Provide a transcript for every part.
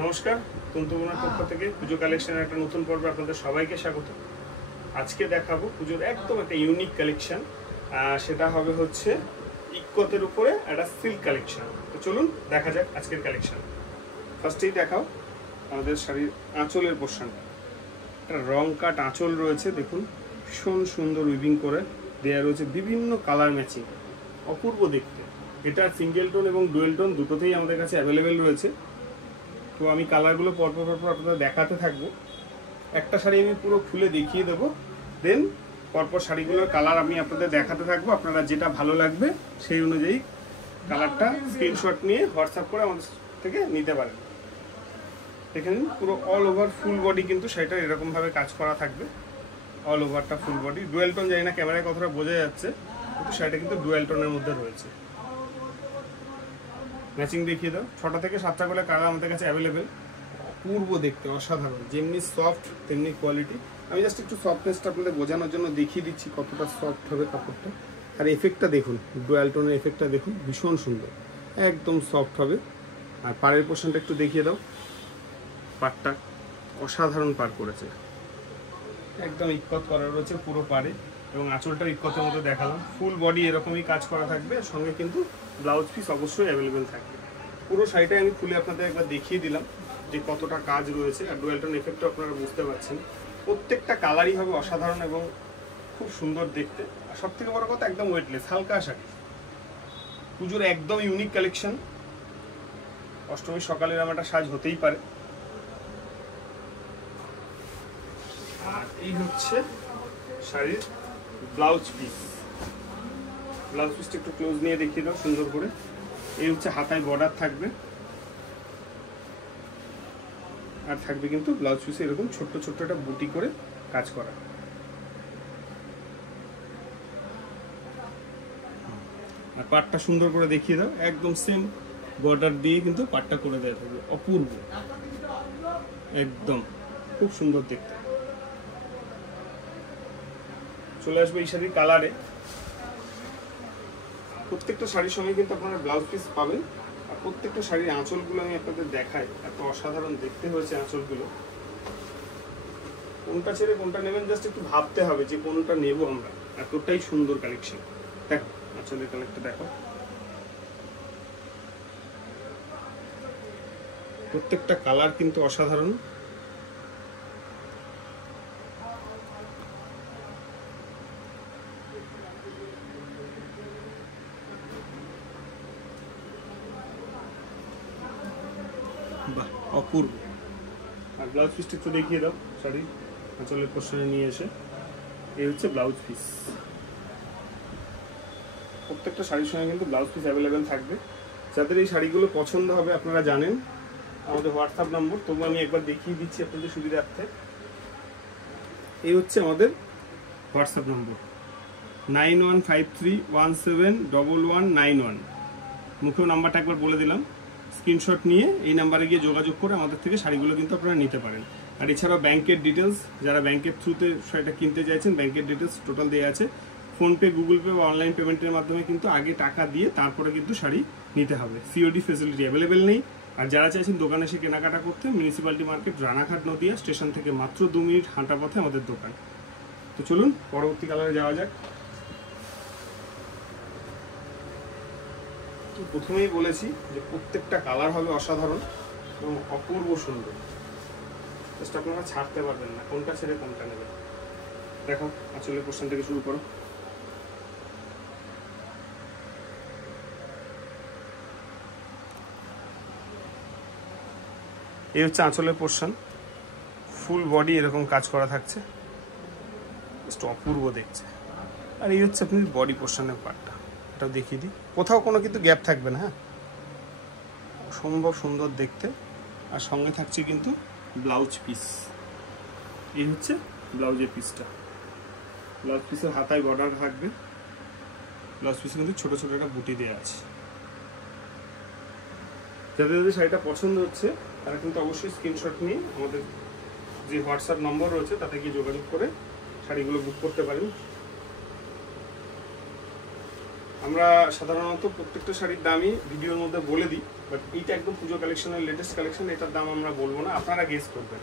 নমস্কার, তন্তুগুনার পক্ষ থেকে পুজো কালেকশনের একটা নতুন পর্বে আপনাদের সবাইকে স্বাগত। আজকে দেখাবো পুজোর একদম একটা ইউনিক কালেকশন। সেটা হবে হচ্ছে ইক্কতের উপরে একটা সিল্ক কালেকশন। তো চলুন দেখা যাক আজকের কালেকশন। ফার্স্টেই দেখাও আমাদের শাড়ির আঁচলের পোর্শনটা। একটা রং কাট আঁচল রয়েছে, দেখুন ভীষণ সুন্দর উইভিং করে দেওয়া রয়েছে, বিভিন্ন কালার ম্যাচিং, অপূর্ব দেখতে। এটা সিঙ্গেল টোন এবং ডুয়েল টোন দুটোতেই আমাদের কাছে অ্যাভেলেবেল রয়েছে। তো আমি কালারগুলো পরপর আপনাদের দেখাতে থাকবো। একটা শাড়ি আমি পুরো খুলে দেখিয়ে দেবো, দেন পরপর শাড়িগুলোর কালার আমি আপনাদের দেখাতে থাকবো। আপনারা যেটা ভালো লাগবে সেই অনুযায়ী কালারটা স্ক্রিনশট নিয়ে হোয়াটসঅ্যাপ করে আমাদের থেকে নিতে পারেন। দেখে নিন, পুরো অল ওভার ফুল বডি কিন্তু শাড়িটা এরকমভাবে কাজ করা থাকবে। অল ওভারটা ফুল বডি, ডুয়েল টোন, জানি না ক্যামেরায় কতটা বোঝা যাচ্ছে, কিন্তু শাড়িটা কিন্তু ডুয়েল টোনের মধ্যে রয়েছে। ম্যাচিং দেখিয়ে দাও। 6টা থেকে 7টা করে কালার আমাদের কাছে অ্যাভেলেবেল। অপূর্ব দেখতে, অসাধারণ, যেমনি সফট তেমনি কোয়ালিটি। আমি জাস্ট একটু সফটনেসটা আপনাদের বোঝানোর জন্য দেখিয়ে দিচ্ছি কতটা সফট হবে কাপড়টা। আর এফেক্টটা দেখুন, ডুয়াল টোনের এফেক্টটা দেখুন, ভীষণ সুন্দর, একদম সফট হবে। আর পাড়ের পোর্শনটা একটু দেখিয়ে দাও। পাড়টা অসাধারণ পাড় করেছে, একদম ইক্কত করা রয়েছে পুরো পাড়ে, এবং আঁচলটা ইক্কতের মধ্যে দেখালাম। ফুল বডি এরকমই কাজ করা থাকবে, সঙ্গে কিন্তু ব্লাউজ পিস অবশ্যই অ্যাভেলেবেল থাকবে। পুরো শাড়িটা আমি খুলে আপনাদের একবার দেখিয়ে দিলাম যে কতটা কাজ রয়েছে। আর ডুয়াল টোন এফেক্টও আপনারা বুঝতে পারছেন। প্রত্যেকটা কালারই হবে অসাধারণ এবং খুব সুন্দর দেখতে। আর সব থেকে বড় কথা, একদম ওয়েটলেস, হালকা শাড়ি। পুজোর একদম ইউনিক কালেকশন। অষ্টমীর সকালের আমার একটা সাজ হতেই পারে। আর এই হচ্ছে শাড়ির ব্লাউজ পিস। ব্লাউজ পিসটা একটু ক্লোজ নিয়ে দেখিয়ে দাও সুন্দর করে। এই হচ্ছে হাতায় বর্ডার থাকবে, আর থাকবে কিন্তু ব্লাউজ পিসে এরকম ছোট্ট ছোট্ট একটা বুটি করে কাজ করা। আর পাটটা সুন্দর করে দেখিয়ে দাও, একদম সেম বর্ডার দিয়ে কিন্তু পাটটা করে দেওয়া থাকবে। অপূর্ব, একদম খুব সুন্দর দেখতে। চলে আসবে এই শাড়ির কালারে। প্রত্যেকটা শাড়ির সঙ্গে কিন্তু আপনারা ব্লাউজ পিস পাবেন। আর প্রত্যেকটা শাড়ির আঁচলগুলো আমি আপনাদের দেখাই, এত অসাধারণ দেখতে হয়েছে আঁচলগুলো। কোনটা ছেড়ে কোনটা নেবেন জাস্ট একটু ভাবতে হবে যে কোনটা নেব আমরা। এতটাই সুন্দর কালেকশন। দেখো আঁচলের কালেকশনটা দেখো, প্রত্যেকটা কালার কিন্তু অসাধারণ। বাহ, অপূর্ব। আর ব্লাউজ পিসটা একটু দেখিয়ে দাও শাড়ি আঁচলের পোর্শনে নিয়ে এসে। এই হচ্ছে ব্লাউজ পিস। প্রত্যেকটা শাড়ির সঙ্গে কিন্তু ব্লাউজ পিস অ্যাভেলেবেল থাকবে। যাদের এই শাড়িগুলো পছন্দ হবে আপনারা জানেন আমাদের হোয়াটসঅ্যাপ নম্বর, তবু আমি একবার দেখিয়ে দিচ্ছি আপনাদের সুবিধার্থে। এই হচ্ছে আমাদের হোয়াটসঅ্যাপ নম্বর 9153171191। মুখেও নাম্বারটা একবার বলে দিলাম। স্ক্রিনশট নিয়ে এই নাম্বারে গিয়ে যোগাযোগ করে আমাদের থেকে শাড়িগুলো কিন্তু আপনারা নিতে পারেন। আর এছাড়াও ব্যাংকের ডিটেলস, যারা ব্যাংকের থ্রুতে শাড়িটা কিনতে চাইছেন, ব্যাংকের ডিটেলস টোটাল দেওয়া আছে। ফোনপে, গুগল পে বা অনলাইন পেমেন্টের মাধ্যমে কিন্তু আগে টাকা দিয়ে তারপরে কিন্তু শাড়ি নিতে হবে। সিওডি ফেসিলিটি অ্যাভেলেবেল নেই। আর যারা চাইছেন দোকানে এসে কেনাকাটা করতে, municipality market, Ranaghat, Nadia station থেকে মাত্র 2 মিনিট হাঁটা পথে আমাদের দোকান। তো চলুন পরবর্তী কালারে যাওয়া যাক। প্রথমেই বলেছি যে প্রত্যেকটা কালার হবে অসাধারণ এবং অপূর্ব সুন্দর। জাস্ট আপনারা ছাড়তে পারবেন না কোনটা ছেড়ে কোনটা নেবেন। দেখো আঁচলের পোর্শন থেকে শুরু করো। এই হচ্ছে আঁচলের পোর্শন, ফুল বডি এরকম কাজ করা থাকছে, জাস্ট অপূর্ব দেখছে। আর এই হচ্ছে আপনি বডি পোর্শনের পার্টটা, এটাও দেখিয়ে দিই। কোথাও কোনো কিন্তু গ্যাপ থাকবে না, হ্যাঁ, সম্ভব সুন্দর দেখতে। আর সঙ্গে থাকছে কিন্তু ব্লাউজ পিস। এই হচ্ছে ব্লাউজের পিসটা। ব্লাউজ পিসের হাতায় বর্ডার থাকবে। ব্লাউজ পিসে কিন্তু ছোটো ছোটো একটা বুটি দেওয়া আছে। যাদের যদি শাড়িটা পছন্দ হচ্ছে তারা কিন্তু অবশ্যই স্ক্রিনশট নিয়ে আমাদের যে হোয়াটসঅ্যাপ নম্বর রয়েছে তাতে গিয়ে যোগাযোগ করে শাড়িগুলো বুক করতে পারেন। আমরা সাধারণত প্রত্যেকটা শাড়ির দামই ভিডিওর মধ্যে বলে দিই, বাট এইটা একদম পুজো কালেকশনের লেটেস্ট কালেকশন, এটার দাম আমরা বলবো না, আপনারা গেস করবেন।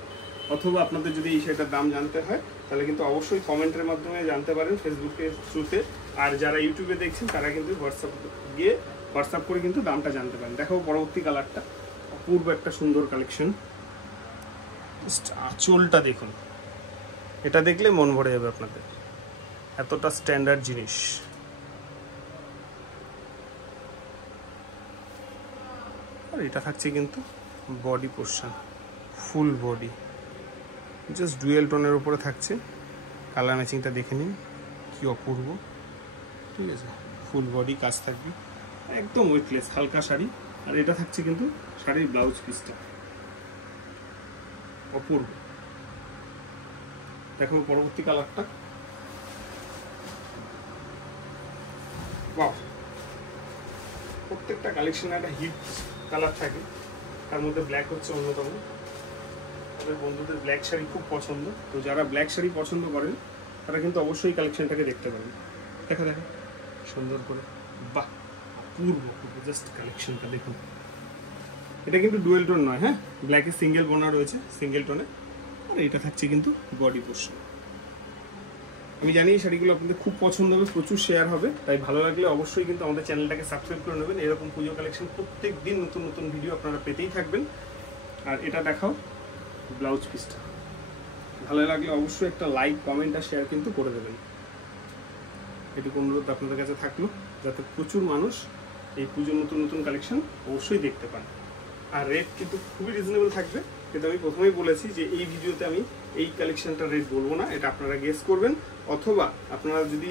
অথবা আপনাদের যদি এই শাড়িটার দাম জানতে হয় তাহলে কিন্তু অবশ্যই কমেন্টের মাধ্যমে জানতে পারেন ফেসবুকের থ্রুতে। আর যারা ইউটিউবে দেখছেন তারা কিন্তু হোয়াটসঅ্যাপ করে কিন্তু দামটা জানতে পারেন। দেখো পরবর্তী কালারটা, অপূর্ব একটা সুন্দর কালেকশন। আঁচলটা দেখুন, এটা দেখলে মন ভরে যাবে আপনাদের, এতটা স্ট্যান্ডার্ড জিনিস। আর এটা থাকছে কিন্তু body portion, full body, just dual টোনের উপরে থাকছে। কালার ম্যাচিংটা দেখে নিন কি অপূর্ব, ঠিক আছে। ফুল বডি কাজ থাকবে, একদম ওয়েটলেস হালকা শাড়ি। আর এটা থাকছে কিন্তু শাড়ির ব্লাউজ পিসটা, অপূর্ব। দেখো পরবর্তী কালারটা, বাহ, প্রত্যেকটা কালেকশনে একটা হিট কালার থাকে, তার মধ্যে ব্ল্যাক হচ্ছে অন্যতম। আমাদের বন্ধুদের ব্ল্যাক শাড়ি খুব পছন্দ, তো যারা ব্ল্যাক শাড়ি পছন্দ করেন তারা কিন্তু অবশ্যই কালেকশনটাকে দেখতে পারেন। দেখো দেখো সুন্দর করে, বাহ অপূর্ব, জাস্ট কালেকশনটা দেখুন। এটা কিন্তু ডুয়েল টোন নয়, হ্যাঁ, ব্ল্যাকে সিঙ্গেল বোনা রয়েছে, সিঙ্গেল টোনে। আর এটা থাকছে কিন্তু বডি পোর্শন। আমি জানি এই শাড়িগুলো আপনাদের খুব পছন্দ হবে, প্রচুর শেয়ার হবে, তাই ভালো লাগলে অবশ্যই কিন্তু আমাদের চ্যানেলটাকে সাবস্ক্রাইব করে নেবেন। এরকম পুজো কালেকশন প্রত্যেক দিন নতুন নতুন ভিডিও আপনারা পেতেই থাকবেন। আর এটা দেখাও ব্লাউজ পিসটা, ভালো লাগলে অবশ্যই একটা লাইক, কমেন্ট আর শেয়ার কিন্তু করে দেবেন। এটুকু অনুরোধ আপনাদের কাছে থাকলো, যাতে প্রচুর মানুষ এই পুজোর নতুন নতুন কালেকশন অবশ্যই দেখতে পান। আর রেট কিন্তু খুবই রিজনেবল থাকবে, কিন্তু আমি প্রথমেই বলেছি যে এই ভিডিওতে আমি এই কালেকশনটা রেট বলবো না, এটা আপনারা গেস করবেন। অথবা আপনারা যদি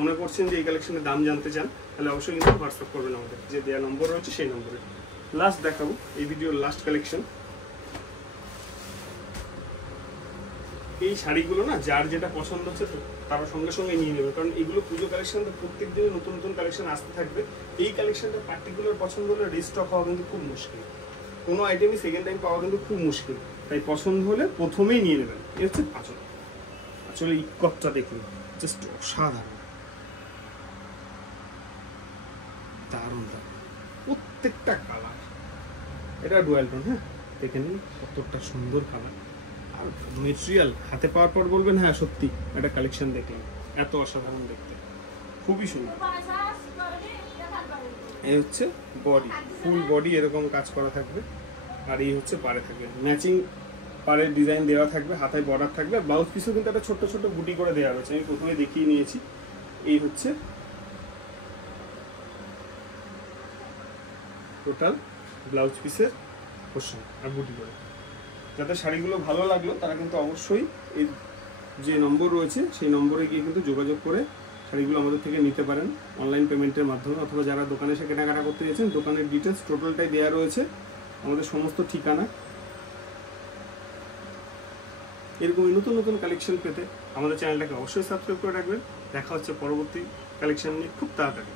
মনে করছেন যে এই কালেকশনের দাম জানতে চান তাহলে অবশ্যই কিন্তু হোয়াটসঅ্যাপ করবেন আমাদের, যে দেওয়া নম্বর রয়েছে সেই নম্বরে। লাস্ট দেখাবো এই ভিডিওর লাস্ট কালেকশন। এই শাড়িগুলো না যার যেটা পছন্দ হচ্ছে তারা সঙ্গে সঙ্গে নিয়ে নেবে, কারণ এগুলো পুজো কালেকশন, প্রত্যেক দিনে নতুন নতুন কালেকশন আসতে থাকবে। এই কালেকশনটা পার্টিকুলার পছন্দ হলে রিস্টক হওয়া কিন্তু খুব মুশকিল, কোনো আইটেমই সেকেন্ড টাইম পাওয়া কিন্তু খুব মুশকিল, তাই পছন্দ হলে প্রথমেই নিয়ে নেবেন। এই হচ্ছে আঁচল, আসলে ইকটটা দেখুন, জাস্ট অসাধারণ, দারুণ দারুণ প্রত্যেকটা কালার। এটা ডুয়াল টোন, হ্যাঁ, দেখে নিন কতটা সুন্দর কালার। আর মেটেরিয়াল হাতে পাওয়ার পর বলবেন হ্যাঁ সত্যি একটা কালেকশন দেখলাম, এত অসাধারণ দেখতে, খুবই সুন্দর। এই হচ্ছে বডি, ফুল বডি এরকম কাজ করা থাকবে। আর এই হচ্ছে পাড়ে থাকবে, ম্যাচিং পাড়ের ডিজাইন দেওয়া থাকবে, হাতায় বর্ডার থাকবে। আর ব্লাউজ পিসও কিন্তু একটা ছোট্ট ছোট্ট বুটি করে দেওয়া রয়েছে, আমি প্রথমে দেখিয়ে নিয়েছি। এই হচ্ছে টোটাল ব্লাউজ পিসের পোর্শন আর বুটি করে। যাদের শাড়িগুলো ভালো লাগলো তারা কিন্তু অবশ্যই এই যে নম্বর রয়েছে সেই নম্বরে গিয়ে কিন্তু যোগাযোগ করে শাড়িগুলো আমাদের থেকে নিতে পারেন অনলাইন পেমেন্টের মাধ্যমে। অথবা যারা দোকানে এসে কেনাকাটা করতে গেছেন, দোকানের ডিটেলস টোটালটাই দেওয়া রয়েছে, আমাদের সমস্ত ঠিকানা। এরকমই নতুন নতুন কালেকশন পেতে আমাদের চ্যানেলটাকে অবশ্যই সাবস্ক্রাইব করে রাখবেন। দেখা হচ্ছে পরবর্তী কালেকশন নিয়ে খুব তাড়াতাড়ি।